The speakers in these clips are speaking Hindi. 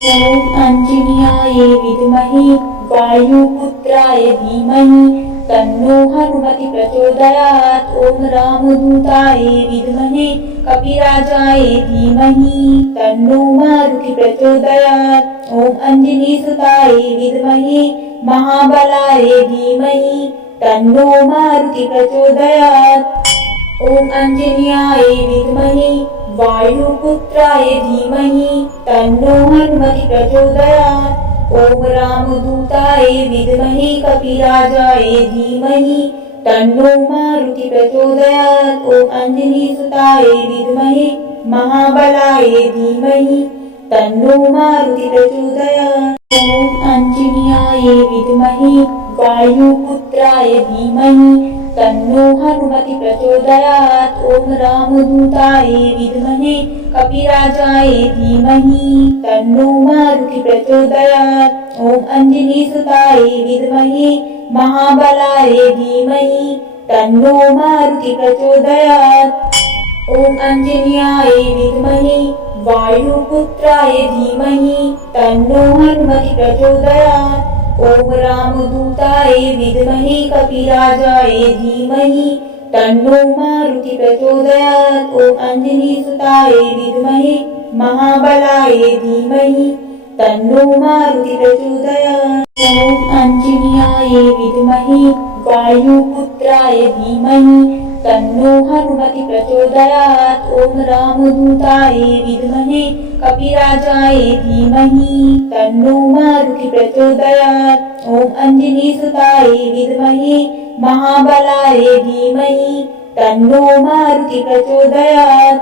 ॐ आञ्जनेयाय विद्महे वायुपुत्राय धीमहि तन्नो हनुमति प्रचोदयात्। ॐ रामदूताय विद्महे कपिराजाय धीमहि तन्नो मारुति प्रचोदयात्। ॐ अंजनीसुताय विद्महे महाबलाय धीमहि तन्नो मारुति प्रचोदयात्। ॐ आञ्जनेयाय विद्महे वायुपुत्राय धीमहि तन्नो हनुमति प्रचोदयात्। ॐ रामदूताय विद्महे कपिराजाय धीमहि तन्नो मारुति प्रचोदयात्। ॐ अंजनीसुताय विद्महे महाबलाय धीमहि तन्नो मारुति प्रचोदयात्। ॐ आञ्जनेयाय विद्महे वायुपुत्राय धीमहि तन्नो हनुमति प्रचोदयात्। ॐ रामदूताय विद्महे कपिराजाय धीमहि तन्नो मारुति प्रचोदयात्। ॐ अंजनीसुताय विद्महे महाबलाय धीमहि तन्नो मारुति प्रचोदयात्। ॐ आञ्जनेयाय विद्महे वायुपुत्राय धीमहि तन्नो हनुमति प्रचोदयात्। ॐ रामदूताय विद्महे कपिराजाय धीमहि तन्नो मारुति प्रचोदयात्। ॐ अंजनीसुताय विद्महे महाबलाय धीमहि तन्नो मारुति प्रचोदयात्। ॐ आञ्जनेयाय विद्महे वायुपुत्राय धीमहि तन्नो हनुमति प्रचोदयात्। ॐ रामदूताय विद्महे कपिराजाय धीमहि तन्नो मारुति प्रचोदयात्। ॐ अंजनीसुताय विद्महे महाबलाय धीमहि तन्नो मारुति प्रचोदयात्।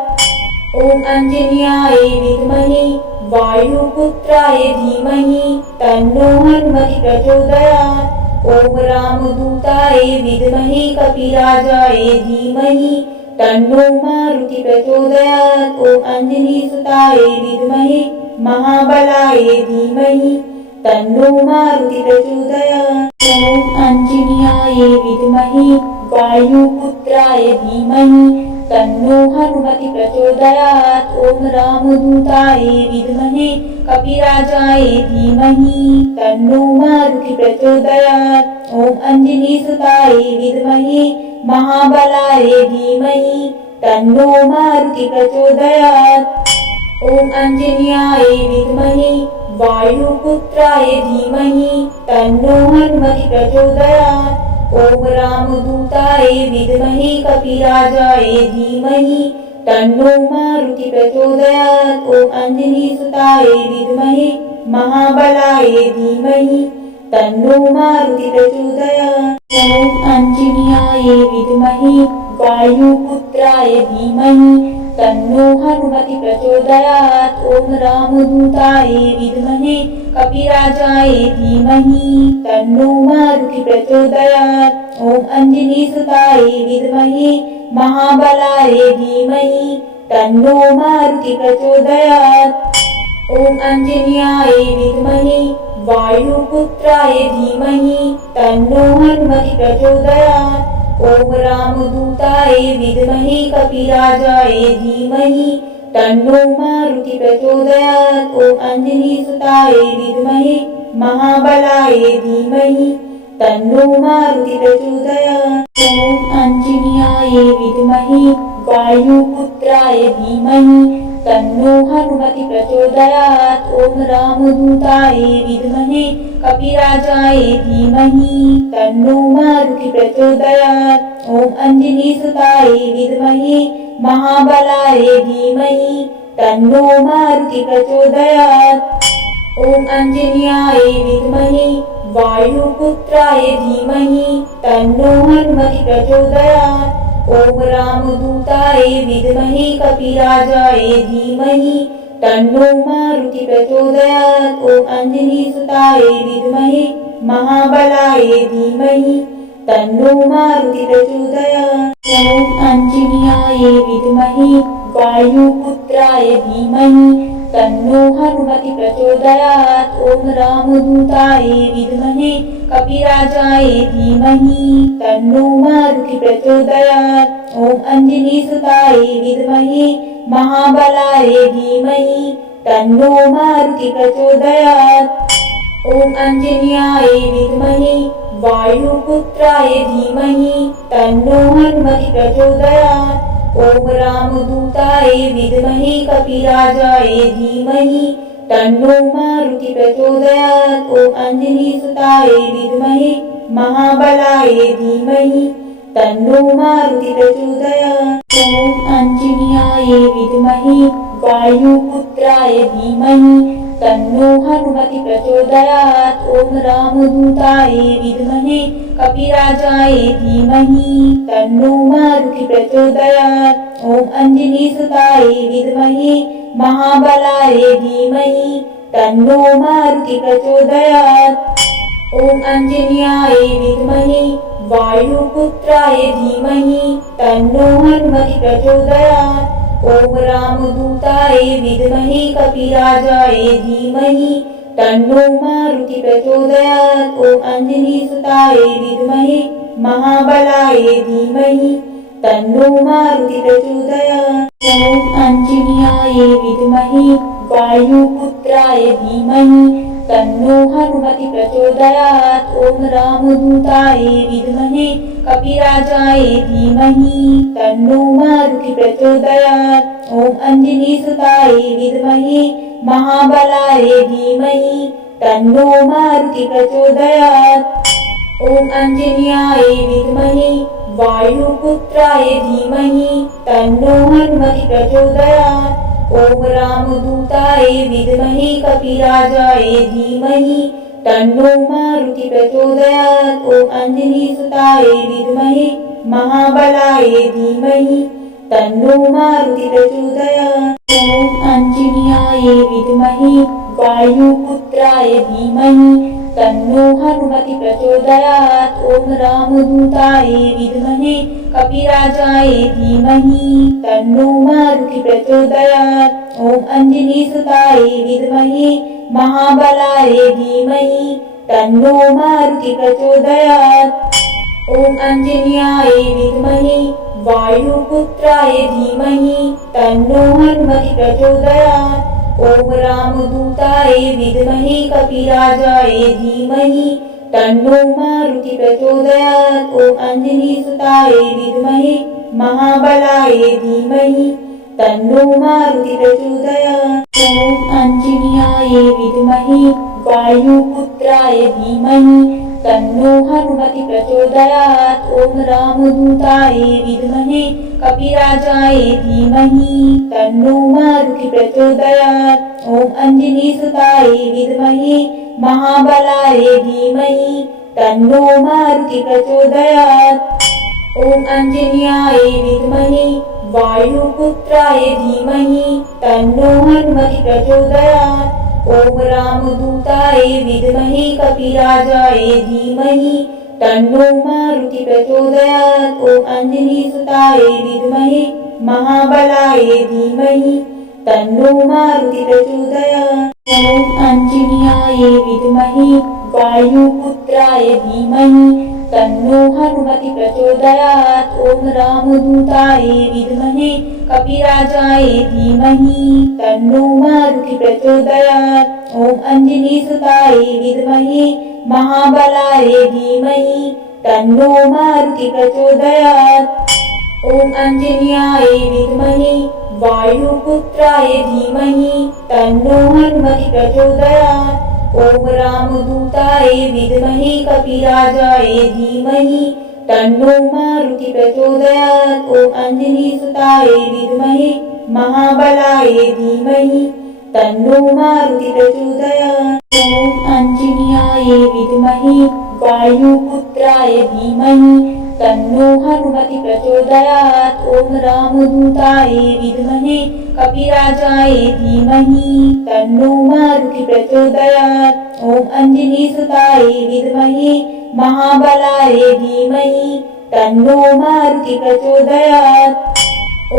ॐ आञ्जनेयाय विद्महे वायुपुत्राय धीमहि तन्नो हनुमति प्रचोदयात्। ॐ रामदूताय विद्महे कपिराजाय धीमहि तन्नो मारुति प्रचोदयात्। ॐ अंजनीसुताय विद्महे महाबलाय धीमहि तन्नो मारुति प्रचोदयात्। ॐ आञ्जनेयाय विद्महे वायुपुत्राय धीमहि तन्नो हनुमति प्रचोदयात्। ॐ रामदूताय विद्महे कपिराजाय धीमहि तन्नो मारुति प्रचोदयात्। ॐ अंजनीसुताय विद्महे महाबलाय धीमहि तन्नो मारुति प्रचोदयात्। ॐ आञ्जनेयाय विद्महे वायुपुत्राय धीमहि तन्नो हनुमति प्रचोदयात्। ॐ रामदूताय विद्महे कपिराजाय धीमहि तन्नो मारुति प्रचोदयात्। ॐ अंजनीसुताय विद्महे महाबलाय धीमहि तन्नो मारुति प्रचोदयात्। ॐ आञ्जनेयाय विद्महे वायुपुत्राय धीमहि तन्नो हनुमति प्रचोदयात्। ॐ रामदूताय विद्महे कपिराजाय धीमहि तन्नो मारुति प्रचोदयात्। ॐ अंजनीसुताय विद्महे महाबलाय धीमहि तन्नो मारुति प्रचोदयात्। ॐ आञ्जनेयाय विद्महे वायुपुत्राय धीमहि तन्नो हनुमति प्रचोदयात्। ॐ रामदूताय विद्महे कपिराजाय धीमहि तन्नो मारुति प्रचोदयात्। ॐ अंजनीसुताय विद्महे महाबलाय धीमहि तन्नो मारुति प्रचोदयात्। ॐ आञ्जनेयाय विद्महे वायुपुत्राय धीमहि तन्नो हनुमति प्रचोदयात्। ॐ रामदूताय विद्महे कपिराजाय धीमहि तन्नो मारुति प्रचोदयात्। ॐ अंजनीसुताय विद्महे महाबलाय धीमहि तन्नो मारुति प्रचोदयात्। ॐ आञ्जनेयाय विद्महे वायुपुत्राय धीमहि तन्नो हनुमति प्रचोदयात्। ॐ रामदूताय विद्महे कपिराजाय धीमहि तन्नो मारुति प्रचोदयात्। ॐ अंजनीसुताय विद्महे महाबलाय धीमहि तन्नो मारुति प्रचोदयात्। ॐ आञ्जनेयाय विद्महे वायुपुत्राय धीमहि तन्नो हनुमति प्रचोदयात्। ॐ रामदूताय विद्महे कपिराजाय धीमहि तन्नो मारुति प्रचोदयात्। ॐ अंजनीसुताय विद्महे महाबलाय धीमहि तन्नो मारुति प्रचोदयात्। ॐ आञ्जनेयाय विद्महे वायुपुत्राय धीमहि तन्नो हनुमति प्रचोदयात्। ॐ रामदूताय विद्महे कपिराजाय धीमहि तन्नो मारुति प्रचोदयात्। ॐ आञ्जनेयसुताय विद्महे महाबलाय धीमहि तन्नो मारुति प्रचोदयात्। ॐ आञ्जनेयाय विद्महे वायुपुत्राय धीमहि तन्नो हनुमति प्रचोदयात्। ॐ रामदूताय विद्महे कपिराजाय धीमहि तन्नो मारुति प्रचोदयात्। ॐ आञ्जनेयसुताय विद्महे महाबलाय धीमहि तन्नो मारुति प्रचोदयात्। ॐ आञ्जनेयाय विद्महे वायुपुत्राय धीमहि तन्नो हनुमति प्रचोदयात्। ॐ रामदूताय विद्महे कपिराजाय धीमहि तन्नो मारुति प्रचोदयात्। ॐ आञ्जनेयसुताय विद्महे महाबलाय धीमहि तन्नो मारुति प्रचोदयात्। ॐ आञ्जनेयाय विद्महे वायुपुत्राय धीमहि तन्नो हनुमति प्रचोदयात्। ॐ रामदूताय विद्महे कपिराजाय धीमहि तन्नो मारुति प्रचोदयात्। ॐ आञ्जनेयसुताय विद्महे महाबलाय धीमहि तन्नो मारुति प्रचोदयात्। ॐ आञ्जनेयाय विद्महे वायुपुत्राय धीमहि तन्नो हनुमति प्रचोदयात्। ॐ रामदूताय विद्महे कपिराजाय धीमहि तन्नो मारुति प्रचोदयात्। ॐ आञ्जनेयसुताय विद्महे महाबलाय धीमहि तन्नो मारुति प्रचोदयात्। ॐ आञ्जनेयाय विद्महे वायुपुत्राय धीमहि तन्नो हनुमति प्रचोदयात्। ॐ रामदूताय विद्महे कपिराजाय धीमहि तन्नो मारुति प्रचोदयात्। ॐ आञ्जनेयसुताय विद्महे महाबलाय धीमहि तन्नो मारुति प्रचोदयात्। ॐ आञ्जनेयाय विद्महे वायुपुत्राय धीमहि तन्नो हनुमति प्रचोदयात्। ॐ रामदूताय विद्महे कपिराजाय धीमहि तन्नो मारुति प्रचोदयात्। ॐ आञ्जनेयसुताय विद्महे महाबलाय धीमहि तन्नो मारुति प्रचोदयात्। ॐ आञ्जनेयाय विद्महे वायुपुत्राय धीमहि तन्नो हनुमति प्रचोदयात्। ॐ रामदूताय विद्महे कपिराजाय धीमहि तन्नो मारुति प्रचोदयात्। ॐ आञ्जनेयसुताय विद्महे महाबलाय धीमहि तन्नो मारुति प्रचोदयात्। ॐ आञ्जनेयाय विद्महे वायुपुत्राय धीमहि तन्नो हनुमति प्रचोदयात्। ॐ रामदूताय विद्महे कपिराजाय धीमहि तन्नो मारुति प्रचोदयात्। ॐ आञ्जनेयसुताय विद्महे महाबलाय धीमहि तन्नो मारुति प्रचोदयात्। ॐ आञ्जनेयाय विद्महे वायुपुत्राय धीमहि तन्नो हनुमति प्रचोदयात्। ॐ रामदूताय विद्महे कपिराजाय धीमहि तन्नो मारुति प्रचोदयात्। ॐ आञ्जनेयसुताय विद्महे महाबलाय धीमहि तन्नो मारुति प्रचोदयात्। ॐ आञ्जनेयाय विद्महे वायुपुत्राय धीमहि तन्नो हनुमति प्रचोदयात्। ॐ रामदूताय विद्महे कपिराजाय धीमहि तन्नो मारुति प्रचोदयात्। ॐ आञ्जनेयसुताय विद्महे महाबलाय धीमहि तन्नो मारुति प्रचोदयात्। ॐ आञ्जनेयाय विद्महे वायुपुत्राय धीमहि तन्नो हनुमति प्रचोदयात्। ॐ रामदूताय विद्महे कपिराजाय धीमहि तन्नो मारुति प्रचोदयात्। ॐ आञ्जनेयसुताय विद्महे महाबलाय धीमहि तन्नो मारुति प्रचोदयात्।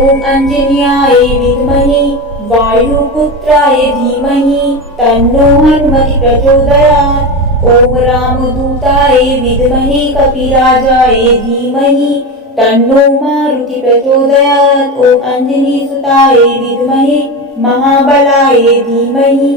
ॐ आञ्जनेयाय विद्महे वायुपुत्राय धीमहि तन्नो हनुमति प्रचोदयात्। ॐ रामदूताय विद्महे कपिराजाय धीमहि तन्नो मारुति प्रचोदयात्। ॐ आञ्जनेयसुताय विद्महे महाबलाय धीमहि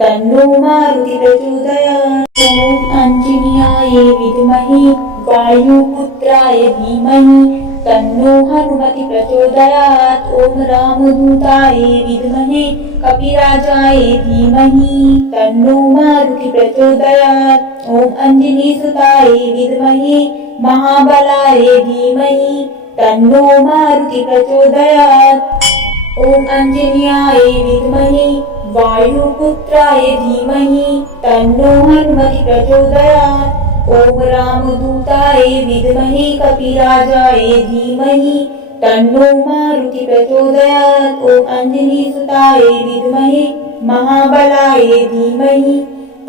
तन्नो मारुति प्रचोदयात्। ॐ आञ्जनेयाय विद्महे वायुपुत्राय धीमहि तन्नो हनुमति प्रचोदयात्। ॐ रामदूताय विद्महे कपिराजाय धीमहि तन्नो मारुति प्रचोदयात्। ॐ अंजनीसुताय विद्महे महाबलाय धीमहि तन्नो मारुति प्रचोदयात्। ॐ आञ्जनेयाय विद्महे वायुपुत्राय धीमहि तन्नो हनुमति प्रचोदयात्। ॐ रामदूताय विद्महे कपिराजाय धीमहि तन्नो मारुति प्रचोदयात्। ॐ अंजनीसुताय विद्महे महाबलाय धीमहि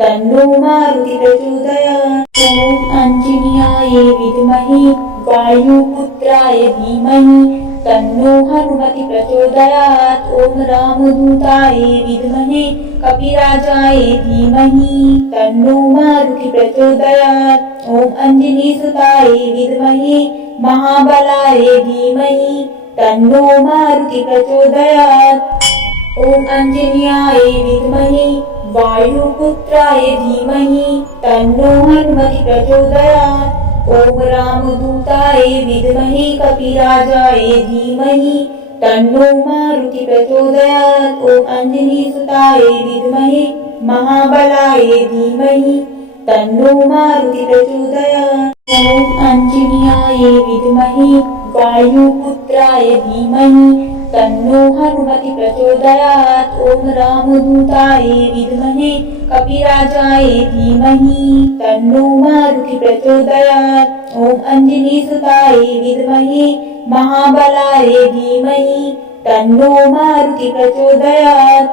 तन्नो मारुति प्रचोदयात्। ॐ आञ्जनेयाय विद्महे वायुपुत्राय धीमहि तन्नो हनुमति प्रचोदयात्। ॐ रामदूताय विद्महे कपिराजाय धीमहि तन्नो मारुति प्रचोदयात्। ॐ अंजनीसुताय विद्महे महाबलाय धीमहि तन्नो मारुति प्रचोदयात्। ॐ आञ्जनेयाय विद्महे वायुपुत्राय धीमहि तन्नो हनुमति प्रचोदयात्। ॐ रामदूताय विद्महे कपिराजाय धीमहि तन्नो मारुति प्रचोदयात्। ॐ अंजनीसुताय विद्महे महाबलाय धीमहि तन्नो मारुति प्रचोदयात्। ॐ आञ्जनेयाय विद्महे वायुपुत्राय धीमहि तन्नो हनुमति प्रचोदयात्। ॐ रामदूताय विद्महे कपिराजाय धीमहि तन्नो मारुति प्रचोदयात्। ॐ अंजनीसुताय विद्महे महाबलाय धीमहि तन्नो मारुति प्रचोदयात्।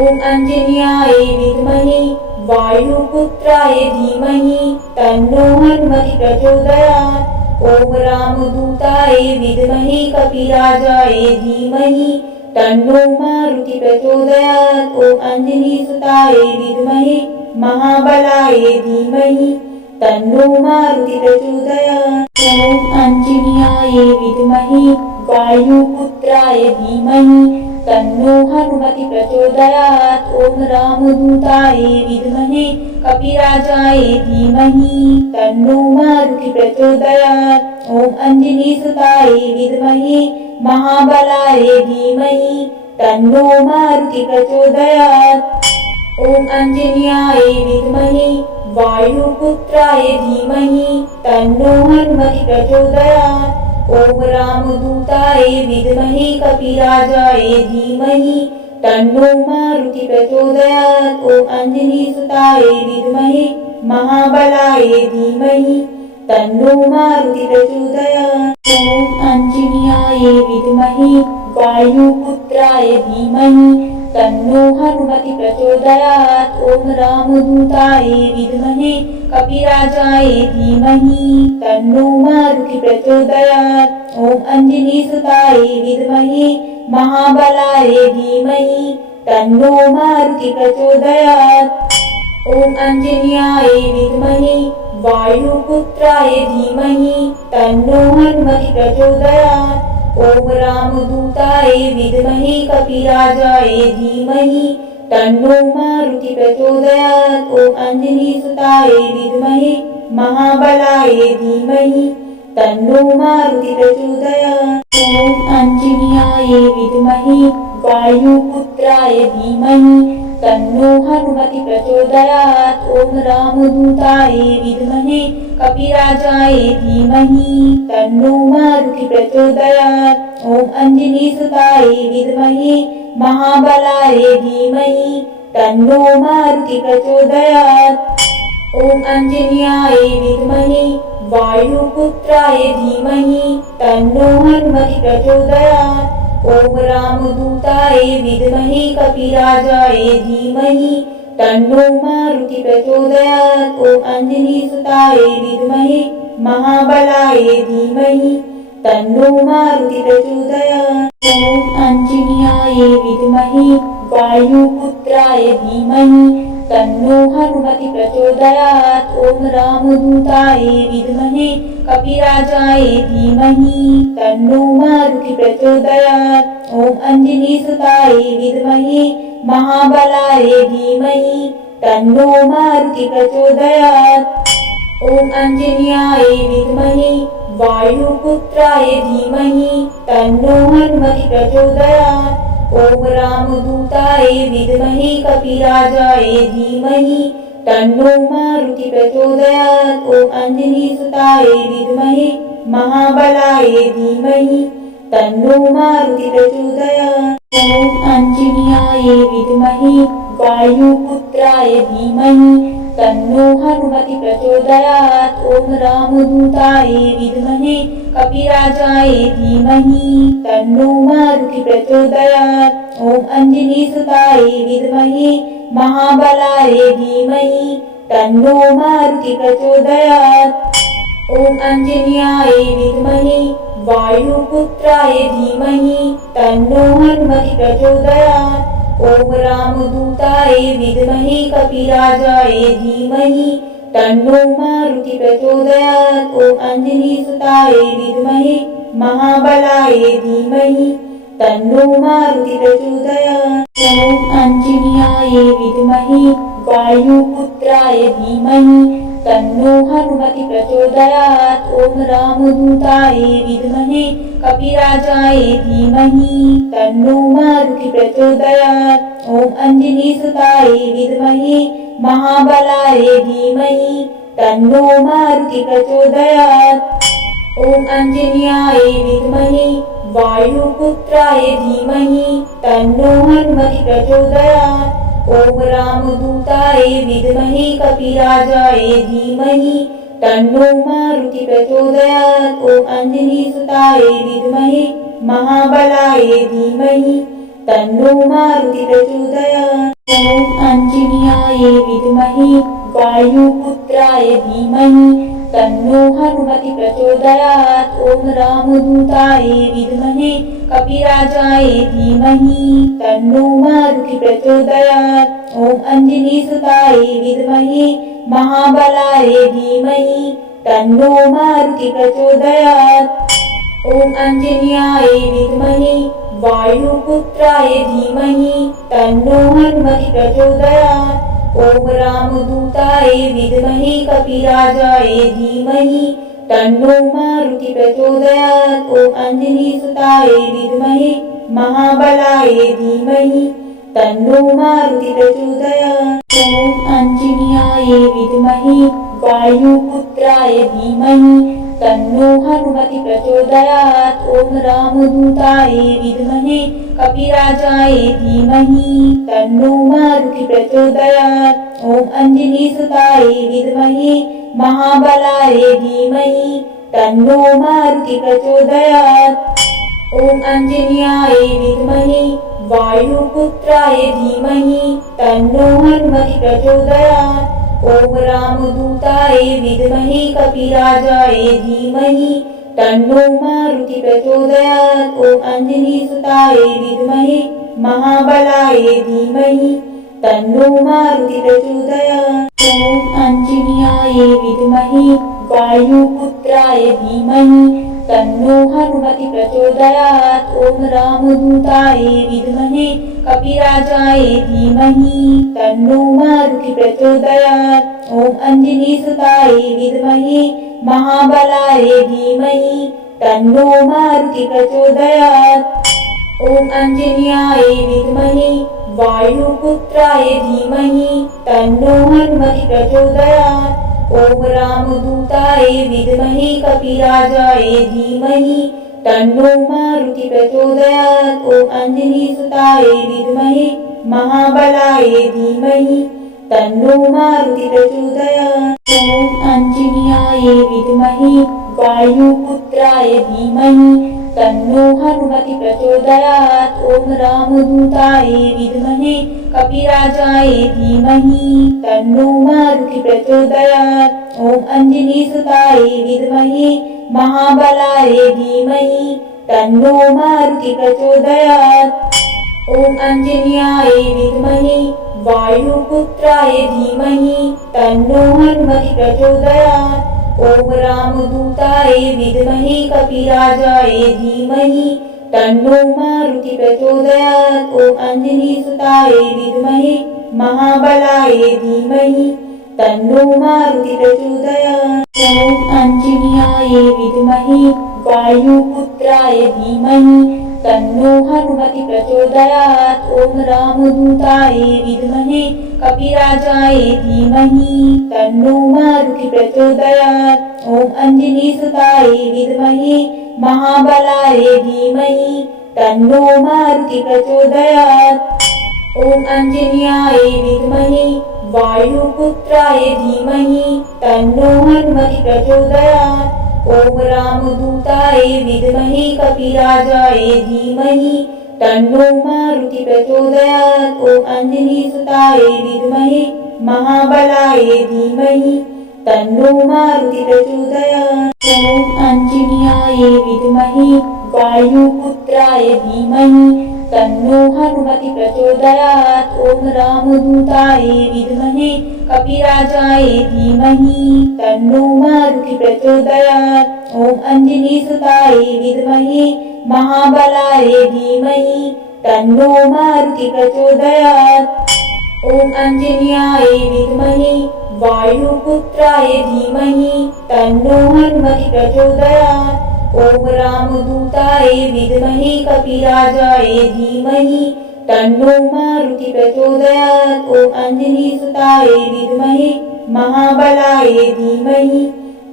ॐ आञ्जनेयाय विद्महे वायुपुत्राय धीमहि तन्नो हनुमति प्रचोदयात्। ॐ रामदूताय विद्महे कपिराजाय धीमहि तन्नो मारुति प्रचोदयात्। ॐ अंजनीसुताय विद्महे महाबलाय धीमहि तन्नो मारुति प्रचोदयात्। ॐ आञ्जनेयाय विद्महे वायुपुत्राय धीमहि तन्नो हनुमति प्रचोदयात्। ॐ रामदूताय विद्महे कपिराजाय धीमहि तन्नो मारुति प्रचोदयात्। ॐ अंजनीसुताय विद्महे महाबलाय धीमहि तन्नो मारुति प्रचोदयात्। ॐ आञ्जनेयाय विद्महे वायुपुत्राय धीमहि तन्नो हनुमति प्रचोदयात्। ॐ रामदूताय विद्महे कपिराजाय धीमहि तन्नो मारुति प्रचोदयात्। ॐ अंजनीसुताय विद्महे महाबलाय धीमहि तन्नो मारुति प्रचोदयात्। ॐ आञ्जनेयाय विद्महे वायुपुत्राय धीमहि तन्नो हनुमति प्रचोदयात्। ॐ रामदूताय विद्महे कपिराजाय धीमहि तन्नो मारुति प्रचोदयात्। ॐ अंजनीसुताय विद्महे महाबलाय धीमहि तन्नो मारुति प्रचोदयात्। ॐ आञ्जनेयाय विद्महे वायुपुत्राय धीमहि तन्नो हनुमति प्रचोदयात्। ॐ रामदूताय विद्महे कपिराजाय धीमहि तन्नो मारुति प्रचोदयात्। ॐ अंजनीसुताय विद्महे महाबलाय धीमहि तन्नो मारुति प्रचोदयात्। ॐ आञ्जनेयाय विद्महे वायुपुत्राय धीमहि तन्नो हनुमति प्रचोदयात्। ॐ रामदूताय विद्महे कपिराजाय धीमहि तन्नो मारुति प्रचोदयात्। ॐ अंजनीसुताय विद्महे महाबलाय धीमहि तन्नो मारुति प्रचोदयात्। ॐ आञ्जनेयाय विद्महे वायुपुत्राय धीमहि तन्नो हनुमति प्रचोदयात्। ॐ रामदूताय विद्महे कपिराजाय धीमहि तन्नो मारुति प्रचोदयात्। ॐ अंजनीसुताय विद्महे महाबलाय धीमहि तन्नो मारुति प्रचोदयात्। ॐ आञ्जनेयाय विद्महे वायुपुत्राय धीमहि तन्नो हनुमति प्रचोदयात्। ॐ रामदूताय विद्महे कपिराजाय धीमहि तन्नो मारुति प्रचोदयात्। ॐ अञ्जनीसुताय विद्महे महाबलाय धीमहि तन्नो मारुति प्रचोदयात्। ॐ अञ्जन्याय विद्महे वायुपुत्राय धीमहि तन्नो हनुमति प्रचोदयात्। ॐ रामदूताय विद्महे कपिराजाय धीमहि तन्नो मारुति प्रचोदयात्। ॐ अञ्जनीसुताय विद्महे महाबलाय धीमहि तन्नो मारुति प्रचोदयात्। ॐ अञ्जन्याय विद्महे वायुपुत्राय धीमहि तन्नो हनुमति प्रचोदयात्। ॐ रामदूताय विद्महे कपिराजाय धीमहि तन्नो मारुति प्रचोदयात्। ॐ अञ्जनीसुताय विद्महे महाबलाय धीमहि तन्नो मारुति प्रचोदयात्। ॐ अञ्जन्याय विद्महे वायुपुत्राय धीमहि तन्नो हनुमति प्रचोदयात्। ॐ रामदूताय विद्महे कपिराजाय धीमहि तन्नो मारुति प्रचोदयात्। ॐ अञ्जनीसुताय विद्महे महाबलाय धीमहि तन्नो मारुति प्रचोदयात्। ॐ अञ्जन्याय विद्महे वायुपुत्राय धीमहि तन्नो हनुमति प्रचोदयात्। ॐ रामदूताय विद्महे कपिराजाय धीमहि तन्नो मारुति प्रचोदयात्। ॐ अञ्जनीसुताय विद्महे महाबलाय धीमहि तन्नो मारुति प्रचोदयात्। ॐ अञ्जन्याय विद्महे वायुपुत्राय धीमहि तन्नो हनुमति प्रचोदयात्। ॐ रामदूताय विद्महे कपिराजाय धीमहि तन्नो मारुति प्रचोदयात्। ॐ अञ्जनीसुताय विद्महे महाबलाय धीमहि तन्नो मारुति प्रचोदयात्। ॐ अञ्जन्याय विद्महे वायुपुत्राय धीमहि तन्नो हनुमति प्रचोदयात्। ॐ रामदूताय विद्महे कपिराजाय धीमहि तन्नो मारुति प्रचोदयात्। ॐ अञ्जनीसुताय विद्महे महाबलाय धीमहि तन्नो मारुति प्रचोदयात्। ॐ अञ्जन्याय विद्महे वायुपुत्राय धीमहि तन्नो हनुमति प्रचोदयात्। ॐ रामदूताय विद्महे कपिराजाय धीमहि तन्नो मारुति प्रचोदयात्। ॐ अञ्जनीसुताय विद्महे महाबलाय धीमहि तन्नो मारुति प्रचोदयात्। ॐ अञ्जन्याय विद्महे वायुपुत्राय धीमहि तन्नो हनुमति प्रचोदयात्। ॐ रामदूताय विद्महे कपिराजाय धीमहि तन्नो मारुति प्रचोदयात्। ॐ अञ्जनीसुताय विद्महे महाबलाय धीमहि तन्नो मारुति प्रचोदयात्। ॐ अञ्जन्याय विद्महे वायुपुत्राय धीमहि तन्नो हनुमति प्रचोदयात्। ॐ रामदूताय विद्महे कपिराजाय धीमहि तन्नो मारुति प्रचोदयात्। ॐ अञ्जनीसुताय विद्महे महाबलाय धीमहि तन्नो मारुति प्रचोदयात्। ॐ अञ्जन्याय विद्महे वायुपुत्राय धीमहि तन्नो हनुमति प्रचोदयात्। ॐ रामदूताय विद्महे कपिराजाय धीमहि तन्नो मारुति प्रचोदयात्। ॐ अञ्जनीसुताय विद्महे महाबलाय धीमहि तन्नो मारुति प्रचोदयात्। ॐ अञ्जन्याय विद्महे वायुपुत्राय धीमहि तन्नो हनुमति प्रचोदयात्। ॐ रामदूताय विद्महे कपिराजाय धीमहि तन्नो मारुति प्रचोदयात्। ॐ अञ्जनीसुताय विद्महे महाबलाय धीमहि तन्नो मारुति प्रचोदयात्। ॐ अञ्जन्याय विद्महे वायुपुत्राय धीमहि तन्नो हनुमति प्रचोदयात्। ॐ रामदूताय विद्महे कपिराजाय धीमहि तन्नो मारुति प्रचोदयात्। ॐ अञ्जनीसुताय विद्महे महाबलाय धीमहि तन्नो मारुति प्रचोदयात्। ॐ अञ्जन्याय विद्महे वायुपुत्राय धीमहि तन्नो हनुमति प्रचोदयात्। ॐ रामदूताय विद्महे कपिराजाय धीमहि तन्नो मारुति प्रचोदयात्। ॐ अंजनीसुताय विद्महे महाबलाय धीमहि तन्नो मारुति प्रचोदयात्। ॐ अंजनीयाय विद्महे वायुपुत्राय धीमहि तन्नो हनुमति प्रचोदयात्। ॐ रामदूताय विद्महे कपिराजाय धीमहि तन्नो मारुति प्रचोदयात्। ॐ अंजनीसुताय विद्महे महाबलाय धीमहि तन्नो मारुति प्रचोदयात्। ॐ अंजनीयाय विद्महे वायुपुत्राय धीमहि तन्नो हनुमति प्रचोदयात्। ॐ रामदूताय विद्महे कपिराजाय धीमहि तन्नो मारुति प्रचोदयात्। ॐ अंजनीसुताय विद्महे महाबलाय धीमहि तन्नो मारुति प्रचोदयात्। ॐ अंजनीयाय विद्महे वायुपुत्राय धीमहि तन्नो हनुमति प्रचोदयात्। ॐ रामदूताय विद्महे कपिराजाय धीमहि तन्नो मारुति प्रचोदयात्। ॐ अंजनीसुताय विद्महे महाबलाय धीमहि तन्नो मारुति प्रचोदयात्। ॐ अंजनीयाय विद्महे वायुपुत्राय धीमहि तन्नो हनुमति प्रचोदयात्। ॐ रामदूताय विद्महे कपिराजाय धीमहि तन्नो मारुति प्रचोदयात्। ॐ अंजनीसुताय विद्महे महाबलाय धीमहि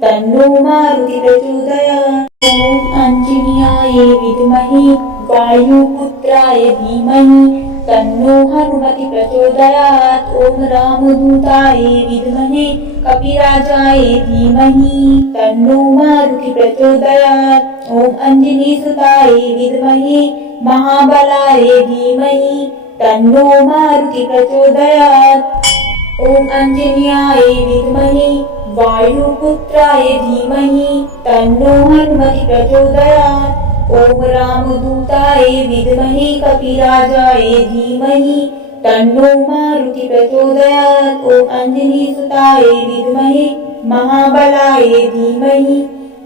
तन्नो मारुति प्रचोदयात्। ॐ अंजनीयाय विद्महे वायुपुत्राय धीमहि तन्नो हनुमति प्रचोदयात्। ॐ रामदूताय विद्महे कपिराजाय धीमहि तन्नो मारुति प्रचोदयात्। ॐ अंजनीसुताय विद्महे महाबलाय धीमहि तन्नो मारुति प्रचोदयात्। ॐ अंजनीयाय विद्महे वायुपुत्राय धीमहि तन्नो हनुमति प्रचोदयात्। ॐ रामदूताय विद्महे कपिराजाय धीमहि तन्नो मारुति प्रचोदयात्। ॐ अंजनीसुताय विद्महे महाबलाय धीमहि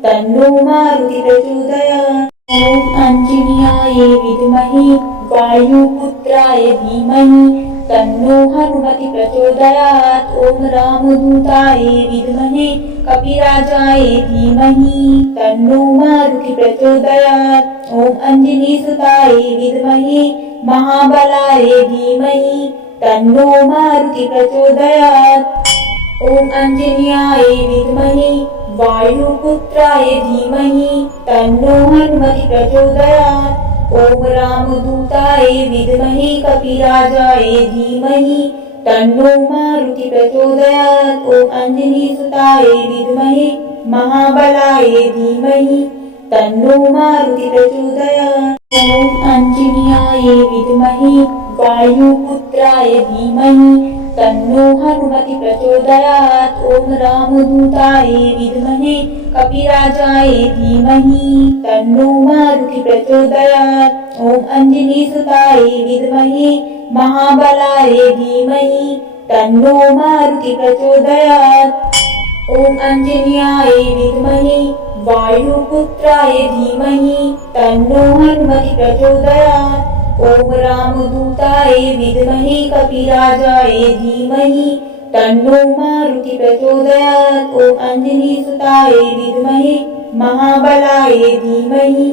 तन्नो मारुति प्रचोदयात्। ॐ अंजनीयाय विद्महे वायुपुत्राय धीमहि तन्नो हनुमति प्रचोदयात्। ॐ रामदूताय विद्महे कपिराजाय धीमहि तन्नो मारुति प्रचोदयात्। ॐ अंजनीसुताय विद्महे महाबलाय धीमहि तन्नो मारुति प्रचोदयात्। ॐ अंजनीयाय विद्महे वायुपुत्राय धीमहि तन्नो हनुमति प्रचोदयात्। ॐ रामदूताय विद्महे कपिराजाय धीमहि तन्नो मारुति प्रचोदयात्। ॐ अंजनीसुताय विद्महे महाबलाय धीमहि तन्नो मारुति प्रचोदयात्। ॐ अंजनीयाय विद्महे वायुपुत्राय धीमहि तन्नो हनुमति प्रचोदयात्। ॐ रामदूताय विद्महे कपिराजाय धीमहि तन्नो मारुति प्रचोदयात्। ॐ अंजनीसुताय विद्महे महाबलाय धीमहि तन्नो मारुति प्रचोदयात्। ॐ अंजनीयाय विद्महे वायुपुत्राय धीमहि तन्नो हनुमति प्रचोदयात्। ॐ रामदूताय विद्महे कपिराजाय धीमहि तन्नो मारुति प्रचोदयात्। ॐ अंजनीसुताय विद्महे महाबलाय धीमहि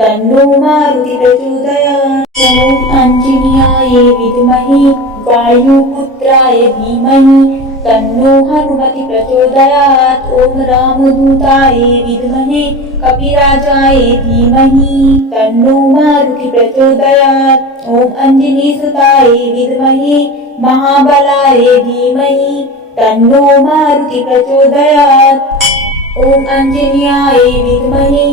तन्नो मारुति प्रचोदयात्। ॐ अंजनीयाय विद्महे वायुपुत्राय धीमहि तन्नो हनुमति प्रचोदयात्। ॐ रामदूताय विद्महे कपिराजाय धीमहि तन्नो मारुति प्रचोदयात्। ॐ अंजनीसुताय विद्महे महाबलाय धीमहि तन्नो मारुति प्रचोदयात्। ॐ अंजनीयाय विद्महे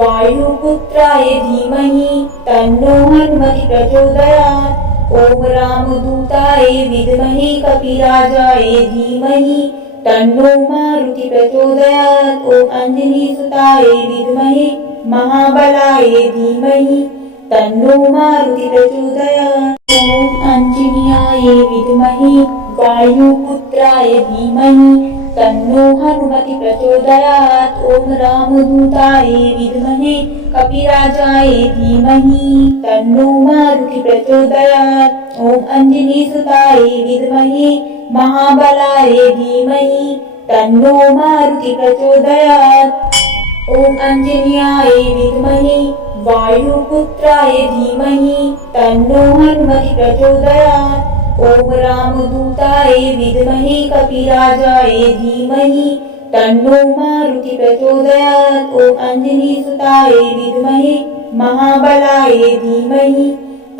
वायुपुत्राय धीमहि तन्नो हनुमति प्रचोदयात्। ॐ रामदूताय विद्महे कपिराजाय धीमहि तन्नो मारुति प्रचोदयात्। ॐ अंजनीसुताय विद्महे महाबलाय धीमहि तन्नो मारुति प्रचोदयात्। ॐ अंजनीयाय विद्महे वायुपुत्राय धीमहि तन्नो हनुमति प्रचोदयात्। ॐ रामदूताय विद्महे कपिराजाय धीमहि तन्नो मारुति प्रचोदयात्। ॐ अंजनीसुताय विद्महे महाबलाय धीमहि तन्नो मारुति प्रचोदयात्। ॐ अंजन्याय विद्महे वायुपुत्राय धीमहि तन्नो हनुमति प्रचोदयात्। ॐ रामदूताय विद्महे कपिराजाय धीमहि तन्नो मारुति प्रचोदयात्। ॐ अंजनीसुताय विद्महे महाबलाय धीमहि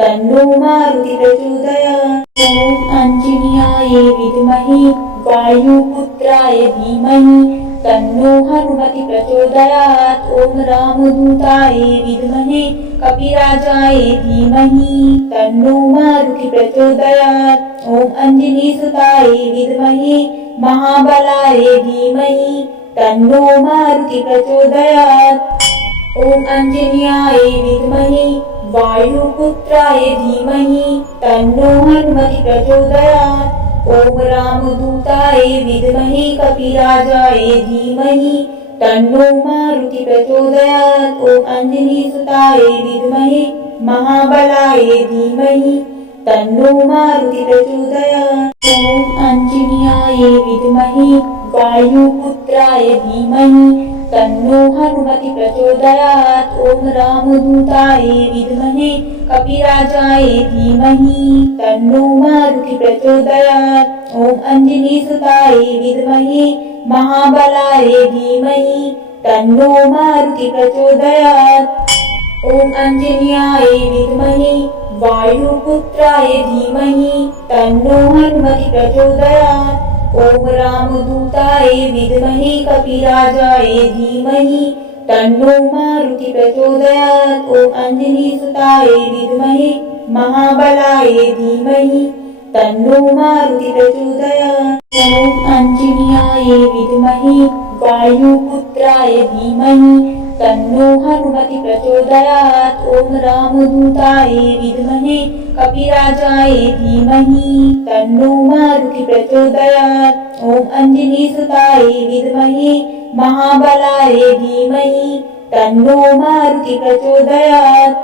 तन्नो मारुति प्रचोदयात्। ॐ अंजन्याय विद्महे वायुपुत्राय धीमहि तन्नो हनुमति प्रचोदयात्। ॐ रामदूताय विद्महे कपिराजाय धीमहि तन्नो मारुति प्रचोदयात्। ॐ अंजनीसुताय विद्महे महाबलाय धीमहि तन्नो मारुति प्रचोदयात्। ॐ अंजन्याय विद्महे वायुपुत्राय धीमहि तन्नो हनुमति प्रचोदयात्। ॐ रामदूताय विद्महे कपिराजाय धीमहि तन्नो मारुति प्रचोदयात्। ॐ अंजनीसुताय विद्महे महाबलाय धीमहि तन्नो मारुति प्रचोदयात्। ॐ अंजन्याय विद्महे वायुपुत्राय धीमहि तन्नो हनुमति प्रचोदयात्। ॐ रामदूताय विद्महे कपिराजाय धीमहि तन्नो मारुति प्रचोदयात्। ॐ अंजनीसुताय विद्महे महाबलाय धीमहि तन्नो मारुति प्रचोदयात्। ॐ अंजन्याय विद्महे वायुपुत्राय धीमहि तन्नो हनुमति प्रचोदयात्। ॐ रामदूताय विद्महे कपिराजाय धीमहि तन्नो मारुति प्रचोदयात्। ॐ अंजनीसुताय विद्महे महाबलाय धीमहि तन्नो मारुति प्रचोदयात्। ॐ अंजन्याय विद्महे वायुपुत्राय धीमहि तन्नो हनुमति प्रचोदयात्। ॐ रामदूताय विद्महे कपिराजाय धीमहि तन्नो मारुति प्रचोदयात्। ॐ अंजनीसुताय विद्महे महाबलाय धीमहि तन्नो मारुति प्रचोदयात्।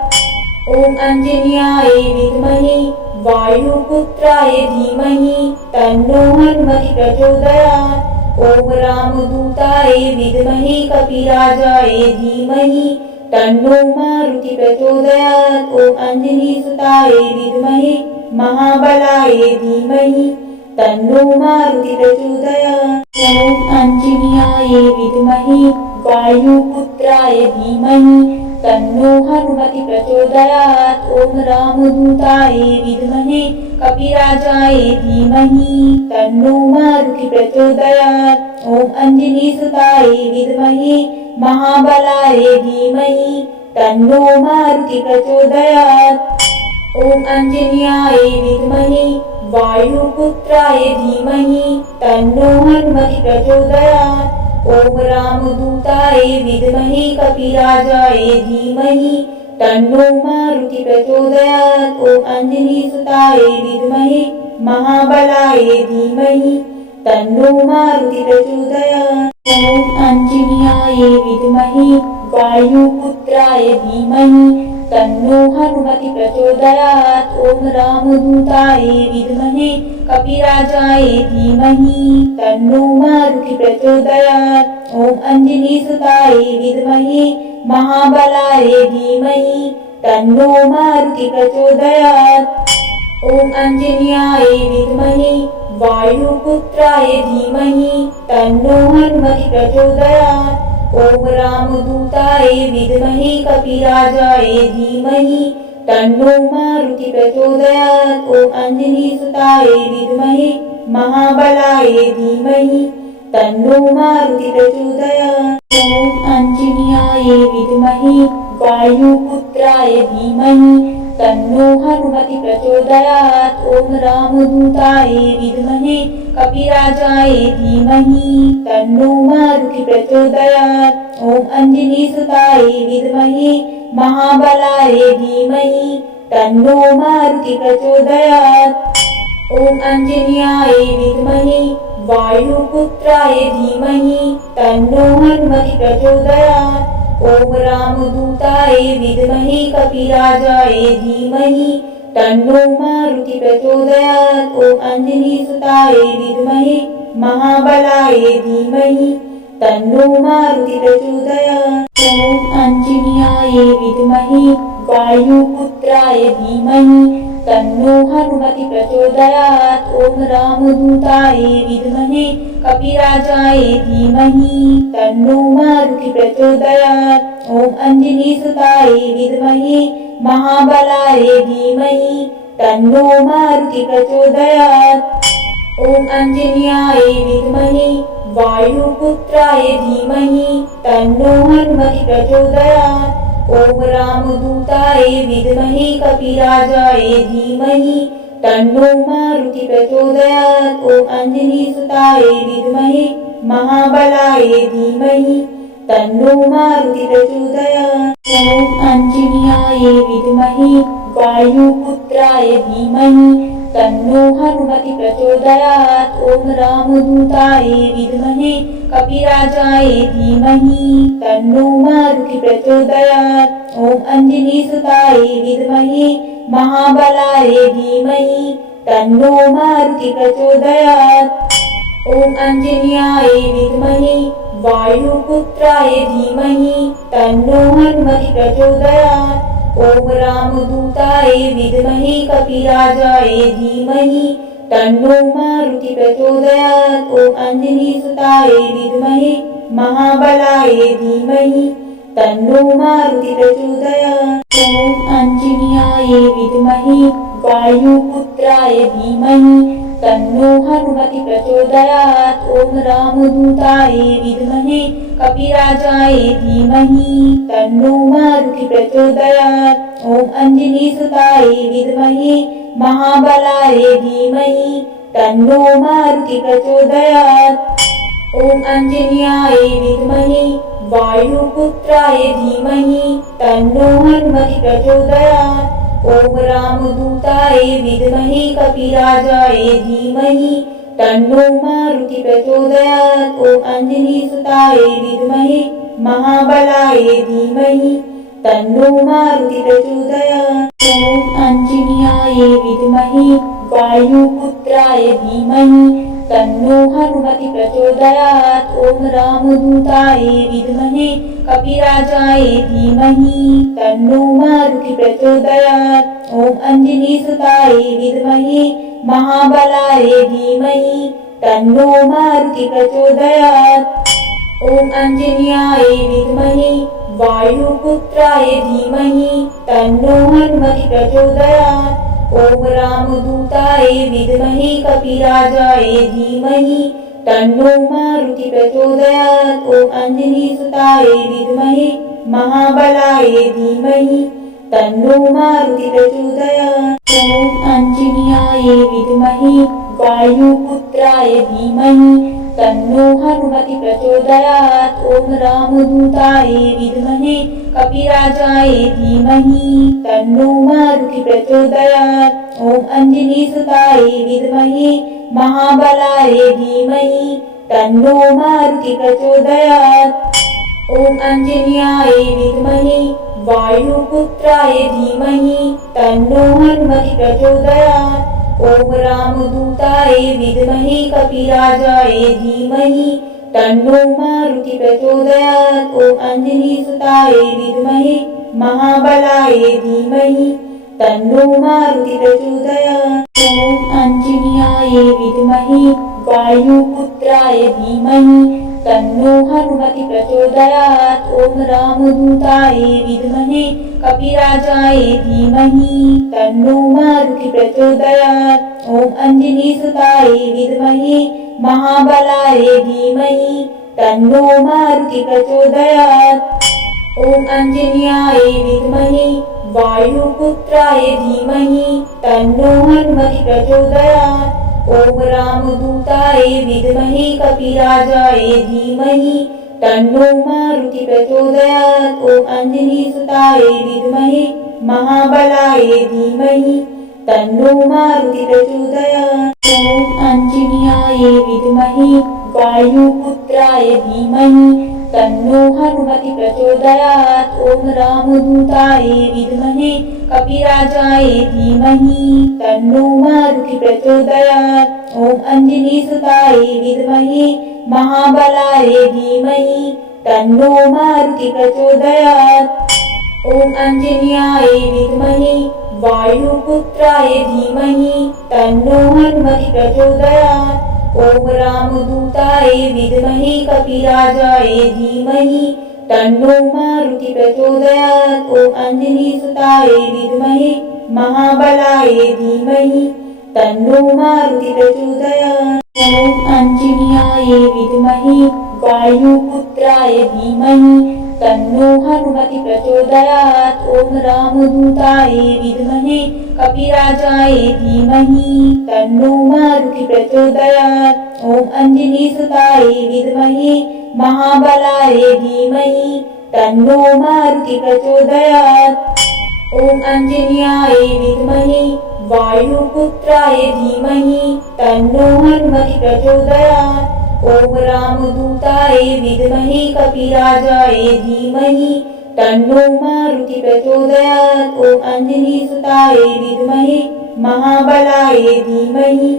ॐ अंजन्याय विद्महे वायुपुत्राय धीमहि तन्नो हनुमति प्रचोदयात्। ॐ रामदूताय विद्महे कपिराजाय धीमहि तन्नो मारुति प्रचोदयात्। ॐ अंजनीसुताय विद्महे महाबलाय धीमहि तन्नो मारुति प्रचोदयात्। ॐ अंजन्याय विद्महे वायुपुत्राय धीमहि तन्नो हनुमति प्रचोदयात्। ॐ रामदूताय विद्महे कपिराजाय धीमहि तन्नो मारुति प्रचोदयात्। ॐ अंजनीसुताय विद्महे महाबलाय धीमहि तन्नो मारुति प्रचोदयात्। ॐ अंजन्याय विद्महे वायुपुत्राय धीमहि तन्नो हनुमति प्रचोदयात्। ॐ रामदूताय विद्महे कपिराजाय धीमहि तन्नो मारुति प्रचोदयात्। ॐ अंजनीसुताय विद्महे महाबलाय धीमहि तन्नो मारुति प्रचोदयात्। ॐ अंजन्याय विद्महे वायुपुत्राय धीमहि तन्नो हनुमति प्रचोदयात्। ॐ रामदूताय विद्महे कपिराजाय धीमहि तन्नो मारुति प्रचोदयात्। ॐ अंजनीसुताय विद्महे महाबलाय धीमहि तन्नो मारुति प्रचोदयात्। ॐ अंजन्याय विद्महे वायुपुत्राय धीमहि तन्नो हनुमति प्रचोदयात्। ॐ रामदूताय विद्महे कपिराजाय धीमहि तन्नो मारुति प्रचोदयात्। ॐ अंजनीसुताय विद्महे महाबलाय धीमहि तन्नो मारुति प्रचोदयात्। ॐ अंजन्याय विद्महे वायुपुत्राय धीमहि तन्नो हनुमति प्रचोदयात्। ॐ रामदूताय विद्महे कपिराजाय धीमहि तन्नो मारुति प्रचोदयात्। ॐ अंजनीसुताय विद्महे महाबलाय धीमहि तन्नो मारुति प्रचोदयात्। ॐ अंजन्याय विद्महे वायुपुत्राय धीमहि तन्नो हनुमति प्रचोदयात्। ॐ रामदूताय विद्महे कपिराजाय धीमहि तन्नो मारुति प्रचोदयात्। ॐ अंजनीसुताय विद्महे महाबलाय धीमहि तन्नो मारुति प्रचोदयात्। ॐ अंजनीयाय विद्महे वायुपुत्राय धीमहि तन्नो हनुमति प्रचोदयात्। ॐ रामदूताय विद्महे कपिराजाय धीमहि तन्नो मारुति प्रचोदयात्। ॐ अंजनीसुताय विद्महे महाबलाय धीमहि तन्नो मारुति प्रचोदयात्। ॐ अंजनीयाय विद्महे वायुपुत्राय धीमहि तन्नो हनुमति प्रचोदयात्। ॐ रामदूताय विद्महे कपिराजाय धीमहि तन्नो मारुति प्रचोदयात्। ॐ अंजनीसुताय विद्महे महाबलाय धीमहि तन्नो मारुति प्रचोदयात्। ॐ अंजनीयाय विद्महे वायुपुत्राय धीमहि तन्नो हनुमति प्रचोदयात्। ॐ रामदूताय विद्महे कपिराजाय धीमहि तन्नो मारुति प्रचोदयात्। ॐ अंजनीसुताय विद्महे महाबलाय धीमहि तन्नो मारुति प्रचोदयात्। ॐ अंजनीयाय विद्महे वायुपुत्राय धीमहि तन्नो हनुमति प्रचोदयात्। ॐ रामदूताय विद्महे कपिराजाय धीमहि तन्नो मारुति प्रचोदयात्। ॐ अंजनीसुताय विद्महे महाबलाय धीमहि तन्नो मारुति प्रचोदयात्। ॐ अंजनीयाय विद्महे वायुपुत्राय धीमहि तन्नो हनुमति प्रचोदयात्। ॐ रामदूताय विद्महे कपिराजाय धीमहि तन्नो मारुति प्रचोदयात्। ॐ अंजनीसुताय विद्महे महाबलाय धीमहि तन्नो मारुति प्रचोदयात्। ॐ अंजनीयाय विद्महे वायुपुत्राय धीमहि तन्नो हनुमति प्रचोदयात्। ॐ रामदूताय विद्महे कपिराजाय धीमहि तन्नो मारुति प्रचोदयात्। ॐ अंजनीसुताय विद्महे महाबलाय धीमहि तन्नो मारुति प्रचोदयात्। ॐ अंजनीयाय विद्महे वायुपुत्राय धीमहि तन्नो हनुमति प्रचोदयात्। ॐ रामदूताय विद्महे कपिराजाय धीमहि तन्नो मारुति प्रचोदयात्। ॐ अंजनीसुताय विद्महे महाबलाय धीमहि तन्नो मारुति प्रचोदयात्। ॐ अंजनीयाय विद्महे वायुपुत्राय धीमहि तन्नो हनुमति प्रचोदयात्। ॐ रामदूताय विद्महे कपिराजाय धीमहि तन्नो मारुति प्रचोदयात्। ॐ अंजनीसुताय विद्महे महाबलाय धीमहि तन्नो मारुति प्रचोदयात्। ॐ अंजनीयाय विद्महे वायुपुत्राय धीमहि तन्नो हनुमति प्रचोदयात्। ॐ रामदूताय विद्महे कपिराजाय धीमहि तन्नो मारुति प्रचोदयात्। ॐ अंजनीसुताय विद्महे महाबलाय धीमहि तन्नो मारुति प्रचोदयात्। ॐ अंजनीयाय विद्महे वायुपुत्राय धीमहि तन्नो हनुमति प्रचोदयात्। ॐ रामदूताय विद्महे कपिराजाय धीमहि तन्नो मारुति प्रचोदयात्। ॐ अंजनीसुताय विद्महे महाबलाय धीमहि तन्नो मारुति प्रचोदयात्। ॐ अंजनीयाय विद्महे वायुपुत्राय धीमहि तन्नो हनुमति प्रचोदयात्। ॐ रामदूताय विद्महे कपिराजाय धीमहि तन्नो मारुति प्रचोदयात्। ॐ अंजनीसुताय विद्महे महाबलाय धीमहि तन्नो मारुति प्रचोदयात्। ॐ अंजनीयाय विद्महे वायुपुत्राय धीमहि तन्नो हनुमति प्रचोदयात्। ॐ रामदूताय विद्महे कपिराजाय धीमहि तन्नो मारुति प्रचोदयात्। ॐ अंजनीसुताय विद्महे महाबलाय धीमहि तन्नो मारुति प्रचोदयात्। ॐ आञ्जनेयाय विद्महे वायुपुत्राय धीमहि तन्नो हनुमति प्रचोदयात्। ॐ रामदूताय विद्महे कपिराजाय धीमहि तन्नो मारुति प्रचोदयात्। ॐ अंजनीसुताय विद्महे महाबलाय धीमहि तन्नो मारुति प्रचोदयात्। ॐ आञ्जनेयाय विद्महे वायुपुत्राय धीमहि तन्नो हनुमति प्रचोदयात्। ॐ रामदूताय विद्महे कपिराजाय धीमहि तन्नो मारुति प्रचोदयात्। ॐ अंजनीसुताय विद्महे महाबलाय धीमहि तन्नो मारुति प्रचोदयात्। ॐ आञ्जनेयाय विद्महे वायुपुत्राय धीमहि तन्नो हनुमति प्रचोदयात्। ॐ रामदूताय विद्महे कपिराजाय धीमहि तन्नो मारुति प्रचोदयात्। ॐ अंजनीसुताय विद्महे महाबलाय धीमहि तन्नो मारुति प्रचोदयात्। ॐ आञ्जनेयाय विद्महे वायुपुत्राय धीमहि तन्नो हनुमति प्रचोदयात्। ॐ रामदूताय विद्महे कपिराजाय धीमहि तन्नो मारुति प्रचोदयात्। ॐ अंजनीसुताय विद्महे महाबलाय धीमहि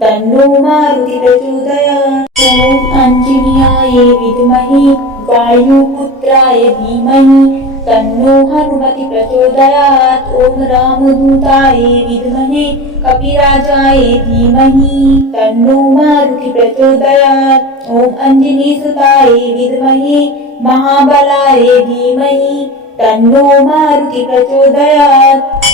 तन्नो मारुति प्रचोदयात्। ॐ आञ्जनेयाय विद्महे वायुपुत्राय धीमहि तन्नो हनुमति प्रचोदयात्। ॐ रामदूताय विद्महे कपिराजाय धीमहि तन्नो मारुति प्रचोदयात्। ॐ अंजनीसुताय विद्महे महाबलाय धीमहि तन्नो मारुति प्रचोदयात्।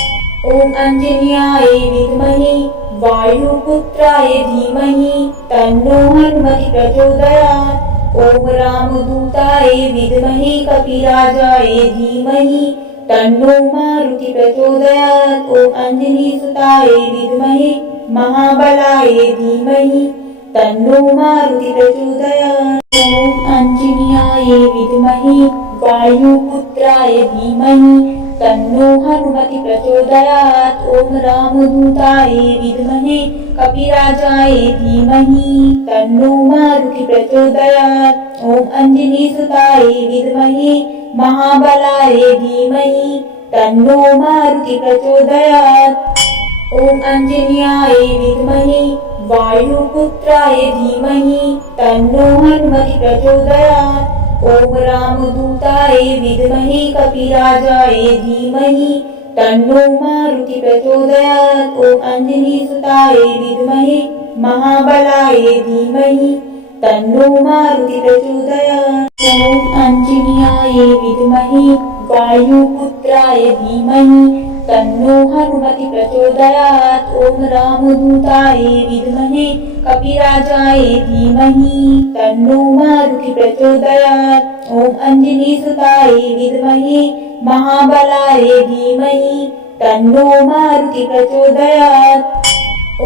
ॐ आञ्जनेयाय विद्महे वायुपुत्राय धीमहि तन्नो हनुमति प्रचोदयात्। ॐ रामदूताय विद्महे कपिराजाय धीमहि तन्नो मारुति प्रचोदयात्। ॐ अंजनीसुताय विद्महे महाबलाय धीमहि तन्नो मारुति प्रचोदयात्। ॐ आञ्जनेयाय विद्महे वायुपुत्राय धीमहि तन्नो हनुमति प्रचोदयात्। ॐ रामदूताय विद्महे कपिराजाय धीमहि तन्नो मारुति प्रचोदयात्। ॐ अंजनीसुताय विद्महे महाबलाय धीमहि तन्नो मारुति प्रचोदयात्। ॐ आञ्जनेयाय विद्महे वायुपुत्राय धीमहि तन्नो हनुमति प्रचोदयात्। ॐ रामदूताय विद्महे कपिराजाय धीमहि तन्नो मारुति प्रचोदयात्। ॐ अंजनीसुताय विद्महे महाबलाय धीमहि तन्नो मारुति प्रचोदयात्। ॐ आञ्जनेयाय विद्महे वायुपुत्राय धीमहि तन्नो हनुमति प्रचोदयात्। ॐ रामदूताय विद्महे कपिराजाय धीमहि तन्नो मारुति प्रचोदयात्। ॐ अंजनीसुताय विद्महे महाबलाय धीमहि तन्नो मारुति प्रचोदयात्।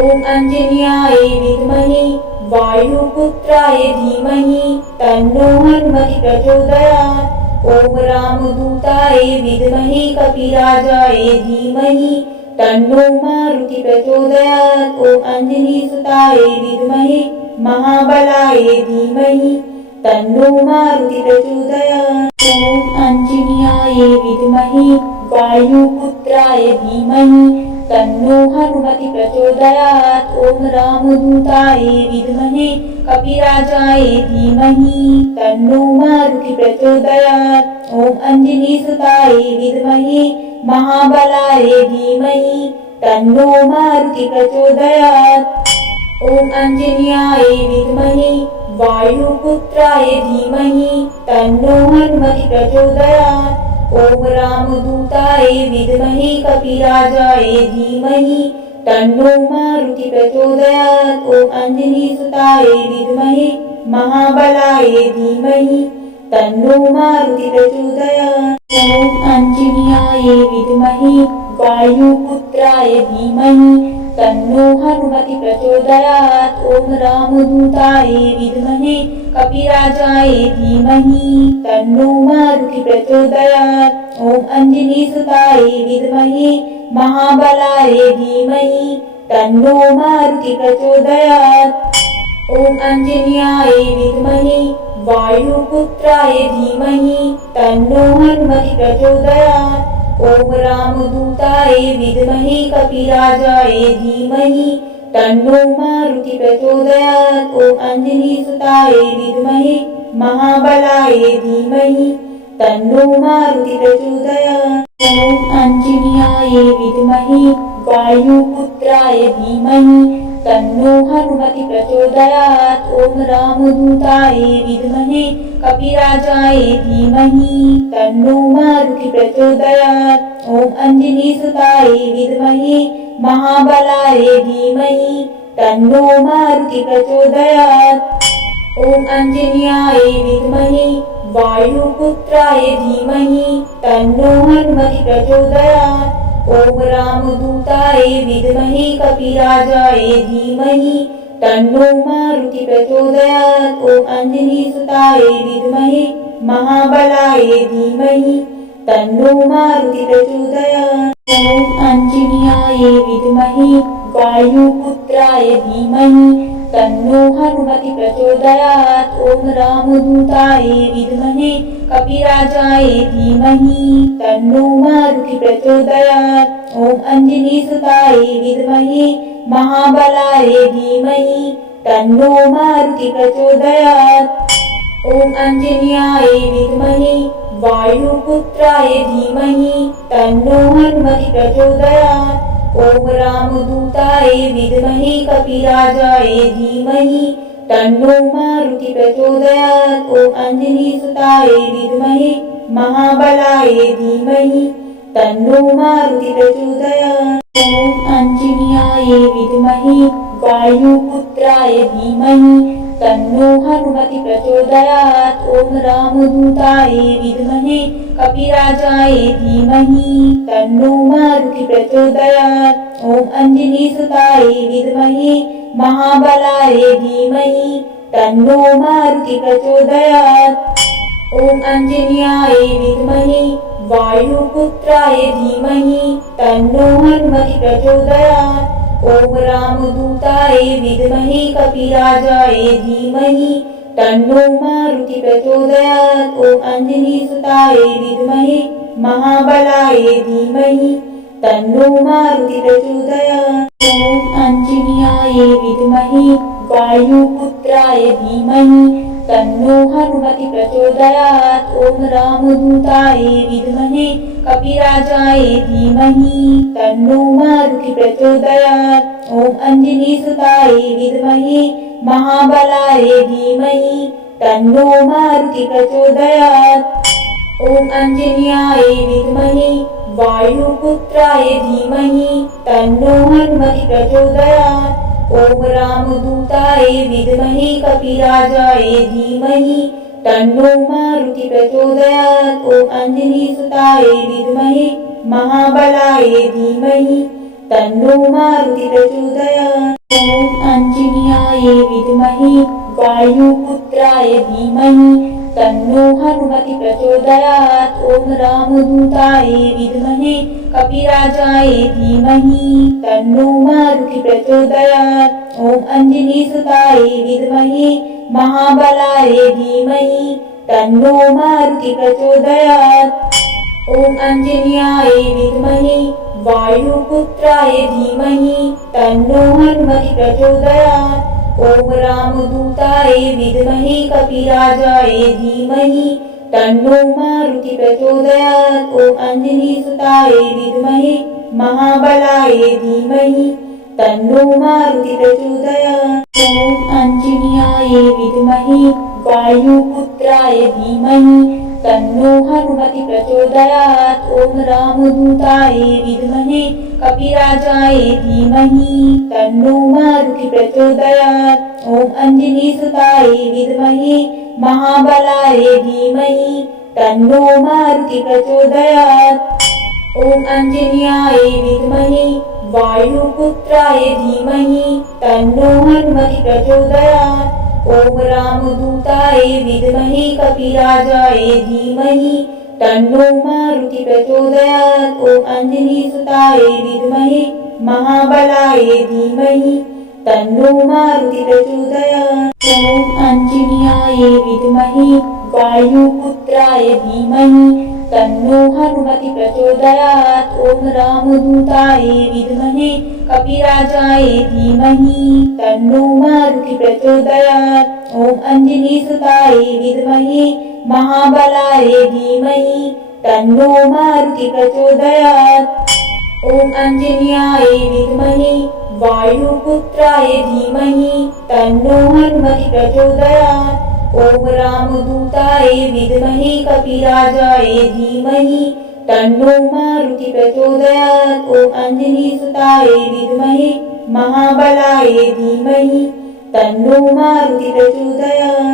ॐ आञ्जनेयाय विद्महे वायुपुत्राय धीमहि तन्नो हनुमति प्रचोदयात्। ॐ रामदूताय विद्महे कपिराजाय धीमहि तन्नो मारुति प्रचोदयात्। ॐ अंजनीसुताय विद्महे महाबलाय धीमहि तन्नो मारुति प्रचोदयात्। ॐ आञ्जनेयाय विद्महे वायुपुत्राय धीमहि तन्नो हनुमति प्रचोदयात्। ॐ रामदूताय विद्महे कपिराजाय धीमहि तन्नो मारुति प्रचोदयात्। ॐ अंजनीसुताय विद्महे महाबलाय धीमहि तन्नो मारुति प्रचोदयात्। ॐ आञ्जनेयाय विद्महे वायुपुत्राय धीमहि तन्नो हनुमति प्रचोदयात्। ॐ रामदूताय विद्महे कपिराजाय धीमहि तन्नो मारुति प्रचोदयात्। ॐ अंजनीसुताय विद्महे महाबलाय धीमहि तन्नो मारुति प्रचोदयात्। ॐ आञ्जनेयाय विद्महे वायुपुत्राय धीमहि तन्नो हनुमति प्रचोदयात्। ॐ रामदूताय विद्महे कपिराजाय धीमहि तन्नो मारुति प्रचोदयात्। ॐ अंजनीसुताय विद्महे महाबलाय धीमहि तन्नो मारुति प्रचोदयात्। ॐ आञ्जनेयाय विद्महे वायुपुत्राय धीमहि तन्नो हनुमति प्रचोदयात्। ॐ रामदूताय विद्महे कपिराजाय धीमहि तन्नो मारुति प्रचोदयात्। ॐ आञ्जनेयसुताय विद्महे महाबलाय धीमहि तन्नो मारुति प्रचोदयात्। ॐ आञ्जनेयाय विद्महे वायुपुत्राय धीमहि तन्नो हनुमति प्रचोदयात्। ॐ रामदूताय विद्महे कपिराजाय धीमहि तन्नो मारुति प्रचोदयात्। ॐ आञ्जनेयसुताय विद्महे महाबलाय धीमहि तन्नो मारुति प्रचोदयात्। ॐ आञ्जनेयाय विद्महे वायुपुत्राय धीमहि तन्नो हनुमति प्रचोदयात्। ॐ रामदूताय विद्महे कपिराजाय धीमहि तन्नो मारुति प्रचोदयात्। ॐ आञ्जनेयसुताय विद्महे महाबलाय धीमहि तन्नो मारुति प्रचोदयात्। ॐ आञ्जनेयाय विद्महे वायुपुत्राय धीमहि तन्नो हनुमति प्रचोदयात्। ॐ रामदूताय विद्महे कपिराजाय धीमहि तन्नो मारुति प्रचोदयात्। ॐ आञ्जनेयसुताय विद्महे महाबलाय धीमहि तन्नो मारुति प्रचोदयात्। ॐ आञ्जनेयाय विद्महे वायुपुत्राय धीमहि तन्नो हनुमति प्रचोदयात्। ॐ रामदूताय विद्महे कपिराजाय धीमहि तन्नो मारुति प्रचोदयात्। ॐ आञ्जनेयसुताय विद्महे महाबलाय धीमहि तन्नो मारुति प्रचोदयात्। ॐ आञ्जनेयाय विद्महे वायुपुत्राय धीमहि तन्नो हनुमति प्रचोदयात्। ॐ रामदूताय विद्महे कपिराजाय धीमहि तन्नो मारुति प्रचोदयात्। ॐ आञ्जनेयसुताय विद्महे महाबलाय धीमहि तन्नो मारुति प्रचोदयात्। ॐ आञ्जनेयाय विद्महे वायुपुत्राय धीमहि तन्नो हनुमति प्रचोदयात्। ॐ रामदूताय विद्महे कपिराजाय धीमहि तन्नो मारुति प्रचोदयात्। ॐ आञ्जनेयसुताय विद्महे महाबलाय धीमहि तन्नो मारुति प्रचोदयात्। ॐ आञ्जनेयाय विद्महे वायुपुत्राय धीमहि तन्नो हनुमति प्रचोदयात्। ॐ रामदूताय विद्महे कपिराजाय धीमहि तन्नो मारुति प्रचोदयात्। ॐ आञ्जनेयसुताय विद्महे महाबलाय धीमहि तन्नो मारुति प्रचोदयात्। ॐ आञ्जनेयाय विद्महे वायुपुत्राय धीमहि तन्नो हनुमति प्रचोदयात्। ॐ रामदूताय विद्महे कपिराजाय धीमहि तन्नो मारुति प्रचोदयात्। ॐ आञ्जनेयसुताय विद्महे महाबलाय धीमहि तन्नो मारुति प्रचोदयात्। ॐ आञ्जनेयाय विद्महे वायुपुत्राय धीमहि तन्नो हनुमति प्रचोदयात्। ॐ रामदूताय विद्महे कपिराजाय धीमहि तन्नो मारुति प्रचोदयात्। ॐ आञ्जनेयसुताय विद्महे महाबलाय धीमहि तन्नो मारुति प्रचोदयात्। ॐ आञ्जनेयाय विद्महे वायुपुत्राय धीमहि तन्नो हनुमति प्रचोदयात्। ॐ रामदूताय विद्महे कपिराजाय धीमहि तन्नो मारुति प्रचोदयात्। ॐ आञ्जनेयसुताय विद्महे महाबलाय धीमहि तन्नो मारुति प्रचोदयात्। ॐ आञ्जनेयाय विद्महे वायुपुत्राय धीमहि तन्नो हनुमति प्रचोदयात्। ॐ रामदूताय विद्महे कपिराजाय धीमहि तन्नो मारुति प्रचोदयात्। ॐ आञ्जनेयसुताय विद्महे महाबलाय धीमहि तन्नो मारुति प्रचोदयात्। ॐ आञ्जनेयाय विद्महे वायुपुत्राय धीमहि तन्नो हनुमति प्रचोदयात्। ॐ रामदूताय विद्महे कपिराजाय धीमहि तन्नो मारुति प्रचोदयात्। ॐ अंजनीसुताय विद्महे महाबलाय धीमहि तन्नो मारुति प्रचोदयात्। ॐ आञ्जनेयाय विद्महे वायुपुत्राय धीमहि तन्नो हनुमति प्रचोदयात्। ॐ रामदूताय विद्महे कपिराजाय धीमहि तन्नो मारुति प्रचोदयात्। ॐ अंजनीसुताय विद्महे महाबलाय धीमहि तन्नो मारुति प्रचोदयात्। ॐ आञ्जनेयाय विद्महे वायुपुत्राय धीमहि तन्नो हनुमति प्रचोदयात्। ॐ रामदूताय विद्महे कपिराजाय धीमहि तन्नो मारुति प्रचोदयात्। ॐ अंजनीसुताय विद्महे महाबलाय धीमहि तन्नो मारुति प्रचोदयात्।